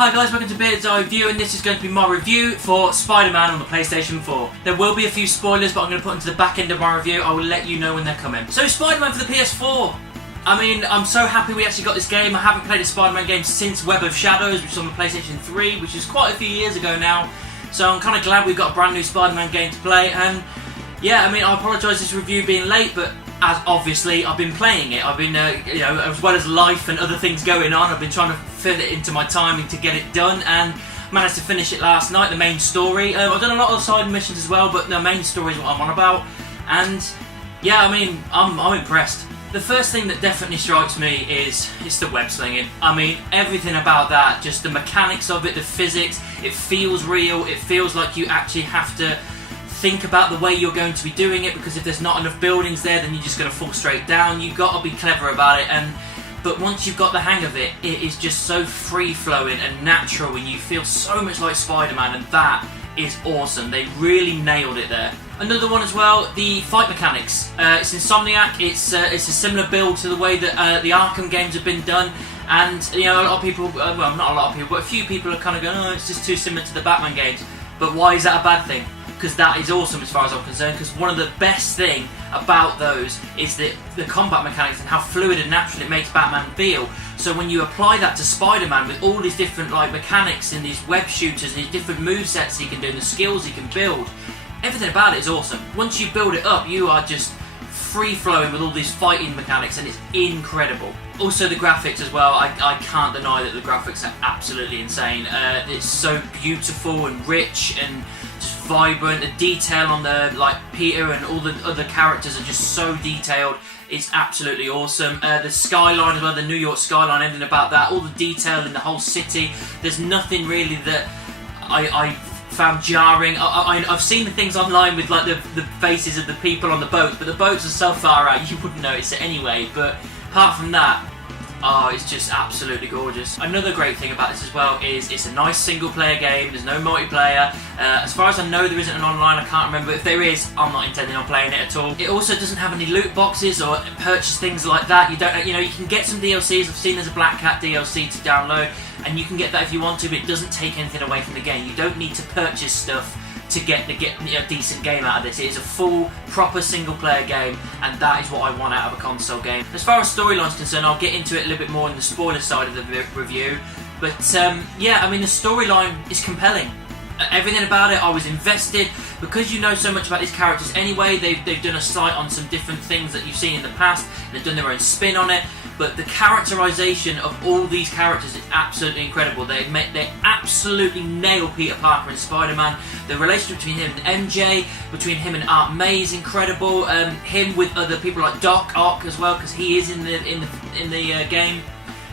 Hi guys, welcome to Beard's Eye Review, and this is going to be my review for Spider-Man on the PlayStation 4. There will be a few spoilers, but I'm going to put them to the back end of my review. I will let you know when they're coming. So Spider-Man for the PS4. I mean, I'm so happy we actually got this game. I haven't played a Spider-Man game since Web of Shadows, which was on the PlayStation 3, which is quite a few years ago now. So I'm kind of glad we've got a brand new Spider-Man game to play, and yeah, I mean, I apologise for this review being late, but as obviously I've been playing it. I've been, as well as life and other things going on, I've been trying to fit it into my timing to get it done, and managed to finish it last night, the main story. I've done a lot of side missions as well, but the main story is what I'm on about, and yeah, I mean, I'm impressed. The first thing that definitely strikes me is the web slinging. I mean, everything about that, just the mechanics of it, the physics, it feels real, it feels like you actually have to think about the way you're going to be doing it, because if there's not enough buildings there, then you're just going to fall straight down. You've got to be clever about it, but once you've got the hang of it, it is just so free-flowing and natural, and you feel so much like Spider-Man, and that is awesome. They really nailed it there. Another one as well, the fight mechanics. It's Insomniac. It's a similar build to the way that the Arkham games have been done, and a lot of people, well, not a lot of people, but a few people are kind of going, oh, it's just too similar to the Batman games. But why is that a bad thing? Because that is awesome as far as I'm concerned, because one of the best thing about those is the combat mechanics and how fluid and natural it makes Batman feel. So when you apply that to Spider-Man with all these different mechanics and these web shooters and these different movesets he can do and the skills he can build, everything about it is awesome. Once you build it up, you are just free-flowing with all these fighting mechanics, and it's incredible. Also the graphics as well, I can't deny that the graphics are absolutely insane. It's so beautiful and rich and just vibrant. The detail on the Peter and all the other characters are just so detailed. It's absolutely awesome. The skyline as well, the New York skyline, everything about that, all the detail in the whole city. There's nothing really that I found jarring. I've seen the things online with the faces of the people on the boats, but the boats are so far out you wouldn't notice it anyway. But apart from that, oh, it's just absolutely gorgeous. Another great thing about this as well is it's a nice single player game. There's no multiplayer. As far as I know, there isn't an online. I can't remember. If there is, I'm not intending on playing it at all. It also doesn't have any loot boxes or purchase things like that. You don't, you can get some DLCs. I've seen there's a Black Cat DLC to download, and you can get that if you want to, but it doesn't take anything away from the game. You don't need to purchase stuff to get a decent game out of this. It is a full, proper single-player game, and that is what I want out of a console game. As far as storyline's concerned, I'll get into it a little bit more in the spoiler side of the review, but yeah, I mean, the storyline is compelling. Everything about it, I was invested, because you know so much about these characters anyway. They've done a site on some different things that you've seen in the past, and they've done their own spin on it, but the characterization of all these characters is absolutely incredible. They absolutely nail Peter Parker and Spider-Man. The relationship between him and MJ, between him and Aunt May is incredible. Him with other people like Doc Ock as well, because he is in the game.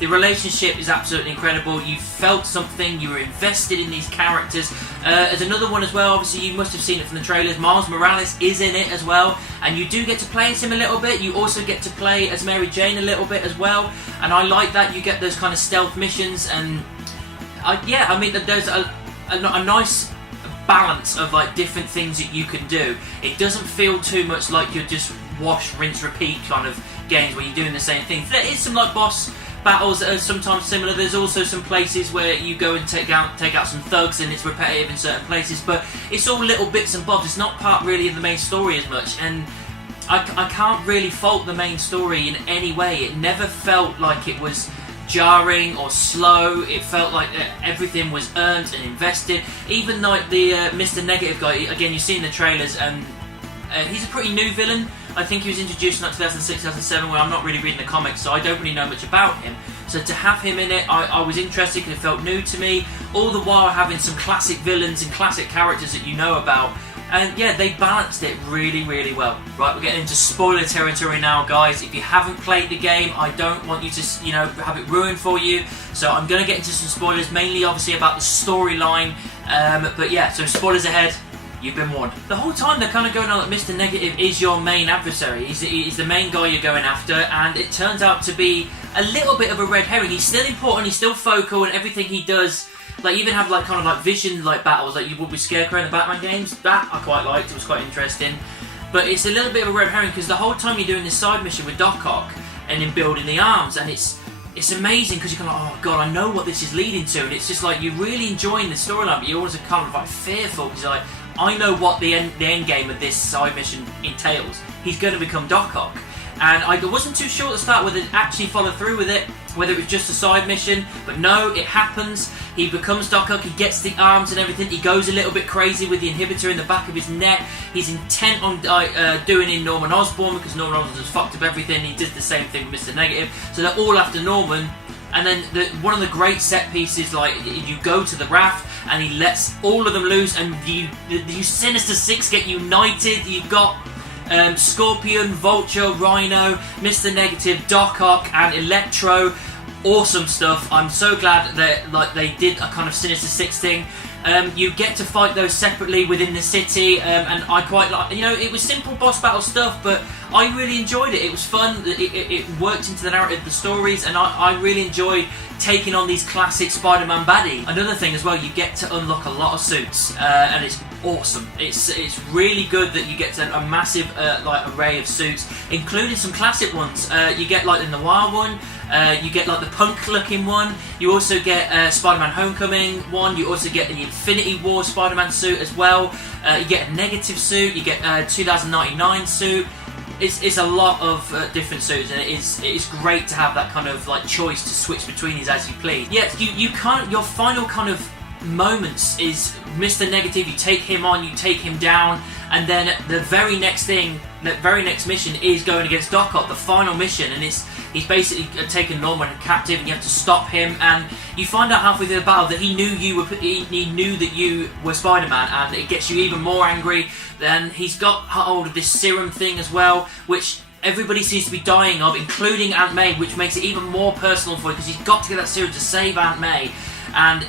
The relationship is absolutely incredible. You felt something, you were invested in these characters. There's another one as well, obviously you must have seen it from the trailers. Miles Morales is in it as well, and you do get to play as him a little bit. You also get to play as Mary Jane a little bit as well, and I like that. You get those kind of stealth missions, and yeah, I mean, there's a nice balance of different things that you can do. It doesn't feel too much like you're just wash, rinse, repeat kind of games where you're doing the same thing. There is some boss battles that are sometimes similar. There's also some places where you go and take out some thugs, and it's repetitive in certain places, but it's all little bits and bobs. It's not part really of the main story as much, and I can't really fault the main story in any way. It never felt like it was jarring or slow. It felt like everything was earned and invested. Even like the Mr. Negative guy, again, you've seen the trailers, and he's a pretty new villain. I think he was introduced in 2006, 2007, where I'm not really reading the comics, so I don't really know much about him. So to have him in it, I was interested because it felt new to me, all the while having some classic villains and classic characters that you know about. And yeah, they balanced it really, really well. Right, we're getting into spoiler territory now, guys. If you haven't played the game, I don't want you to, have it ruined for you. So I'm going to get into some spoilers, mainly obviously about the storyline. But yeah, so spoilers ahead. You've been warned. The whole time they're kind of going on that Mr. Negative is your main adversary. He's the main guy you're going after, and it turns out to be a little bit of a red herring. He's still important, he's still focal, and everything he does, you even have vision battles like you would with Scarecrow in the Batman games. That I quite liked, it was quite interesting. But it's a little bit of a red herring because the whole time you're doing this side mission with Doc Ock and in building the arms, and it's it's amazing because you're kind of like, oh god, I know what this is leading to, and it's just like you're really enjoying the storyline, but you're also kind of like fearful because you're like, I know what the end game of this side mission entails. He's going to become Doc Ock, and I wasn't too sure at the start whether it actually followed through with it, whether it was just a side mission, but no, it happens. He becomes Doc Ock, he gets the arms and everything, he goes a little bit crazy with the inhibitor in the back of his neck, he's intent on doing in Norman Osborn because Norman Osborn has fucked up everything, he did the same thing with Mr. Negative, so they're all after Norman. And then one of the great set pieces, like you go to the raft and he lets all of them loose, and you Sinister Six get united. You've got Scorpion, Vulture, Rhino, Mr. Negative, Doc Ock, and Electro. Awesome stuff. I'm so glad that they did a kind of Sinister Six thing. You get to fight those separately within the city, and I quite like. It was simple boss battle stuff, but I really enjoyed it. It was fun. It worked into the narrative of the stories, and I really enjoyed taking on these classic Spider-Man baddies. Another thing as well, you get to unlock a lot of suits, and it's awesome. It's really good that you get to a massive array of suits, including some classic ones. You get like the Noir one. You get like the punk-looking one. You also get Spider-Man Homecoming one. You also get the Infinity War Spider-Man suit as well. You get a Negative suit. You get a 2099 suit. It's a lot of different suits, and it is great to have that kind of like choice to switch between these as you please. Yeah, you can't. Your final kind of moments is Mr. Negative. You take him on, you take him down, and then the very next mission is going against Doc Ock, the final mission, and he's basically taken Norman captive, and you have to stop him. And you find out halfway through the battle that he knew that you were Spider-Man, and it gets you even more angry. Then he's got hold of this serum thing as well, which everybody seems to be dying of, including Aunt May, which makes it even more personal for you because he's got to get that serum to save Aunt May, and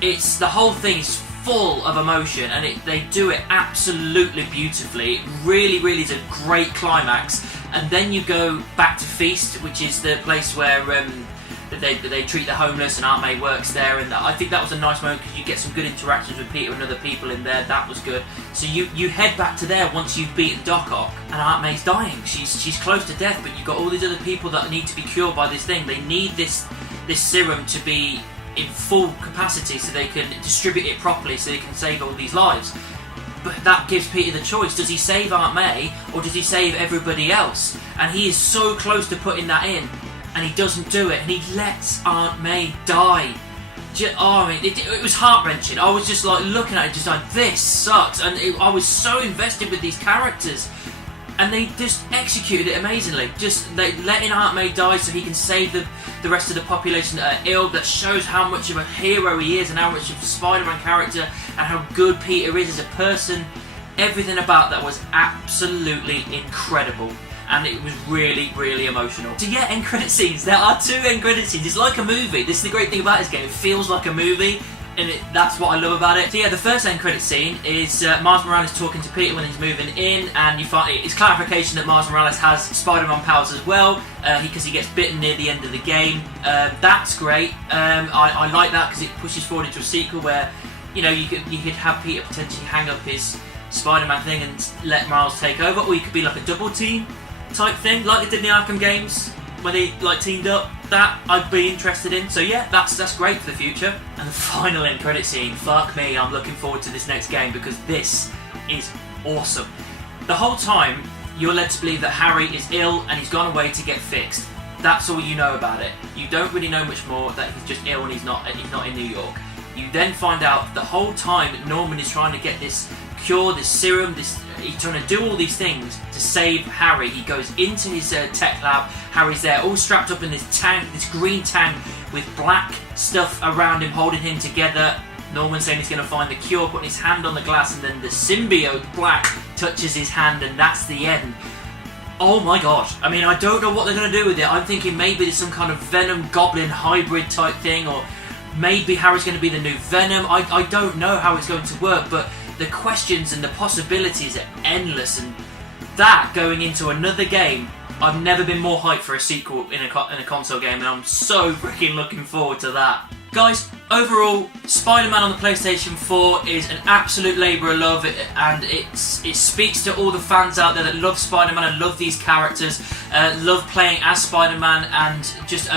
it's the whole thing is full of emotion, and they do it absolutely beautifully. It really, really is a great climax. And then you go back to Feast, which is the place where they treat the homeless, and Aunt May works there, and I think that was a nice moment because you get some good interactions with Peter and other people in there. That was good. So you head back to there once you've beaten Doc Ock, and Aunt May's dying. She's close to death, but you've got all these other people that need to be cured by this thing. They need this serum to be in full capacity so they can distribute it properly so they can save all these lives. But that gives Peter the choice. Does he save Aunt May or does he save everybody else? And he is so close to putting that in, and he doesn't do it, and he lets Aunt May die. It was heart-wrenching. I was just like looking at it just like, this sucks, and I was so invested with these characters. And they just executed it amazingly. Just letting Aunt May die so he can save the rest of the population that are ill. That shows how much of a hero he is and how much of a Spider-Man character and how good Peter is as a person. Everything about that was absolutely incredible. And it was really, really emotional. So yeah, end credit scenes. There are 2 end credit scenes. It's like a movie. This is the great thing about this game. It feels like a movie. And that's what I love about it. So yeah, the first end credit scene is Miles Morales talking to Peter when he's moving in, and you find it's clarification that Miles Morales has Spider-Man powers as well, because he gets bitten near the end of the game. That's great. I like that because it pushes forward into a sequel where you could have Peter potentially hang up his Spider-Man thing and let Miles take over, or you could be like a double team type thing, like they did in the Arkham games when they teamed up. That I'd be interested in. So yeah, that's great for the future. And the final end credit scene, fuck me, I'm looking forward to this next game because this is awesome. The whole time you're led to believe that Harry is ill and he's gone away to get fixed. That's all you know about it. You don't really know much more, that he's just ill and he's not in New York. You then find out the whole time Norman is trying to get this cure, this serum, he's trying to do all these things to save Harry. He goes into his tech lab. Harry's there, all strapped up in this tank, this green tank with black stuff around him, holding him together. Norman's saying he's going to find the cure, putting his hand on the glass, and then the symbiote black touches his hand, and that's the end. Oh my god. I mean, I don't know what they're going to do with it. I'm thinking maybe there's some kind of Venom Goblin hybrid type thing, or maybe Harry's going to be the new Venom. I don't know how it's going to work, but the questions and the possibilities are endless, and that going into another game, I've never been more hyped for a sequel in a console game, and I'm so freaking looking forward to that. Guys, overall, Spider-Man on the PlayStation 4 is an absolute labour of love, and it speaks to all the fans out there that love Spider-Man and love these characters, love playing as Spider-Man, and just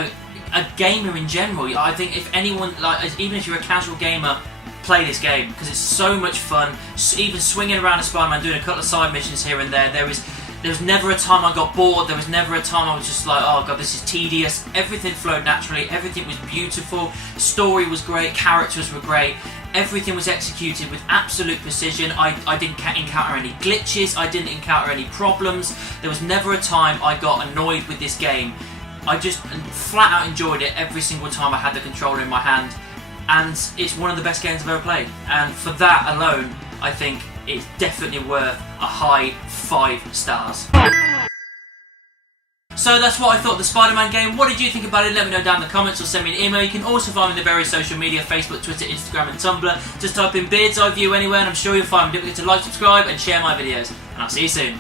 a gamer in general. I think if anyone, like, even if you're a casual gamer, play this game because it's so much fun. Even swinging around as Spider-Man, doing a couple of side missions here and there. There was never a time I got bored. There was never a time I was just like, oh god, this is tedious. Everything flowed naturally. Everything was beautiful. Story was great. Characters were great. Everything was executed with absolute precision. I didn't encounter any glitches. I didn't encounter any problems. There was never a time I got annoyed with this game. I just flat out enjoyed it every single time I had the controller in my hand. And it's one of the best games I've ever played. And for that alone, I think it's definitely worth a high 5 stars. So that's what I thought of the Spider-Man game. What did you think about it? Let me know down in the comments or send me an email. You can also find me in the various social media, Facebook, Twitter, Instagram and Tumblr. Just type in Beard's Eye View anywhere and I'm sure you'll find me. Don't forget to like, subscribe and share my videos. And I'll see you soon.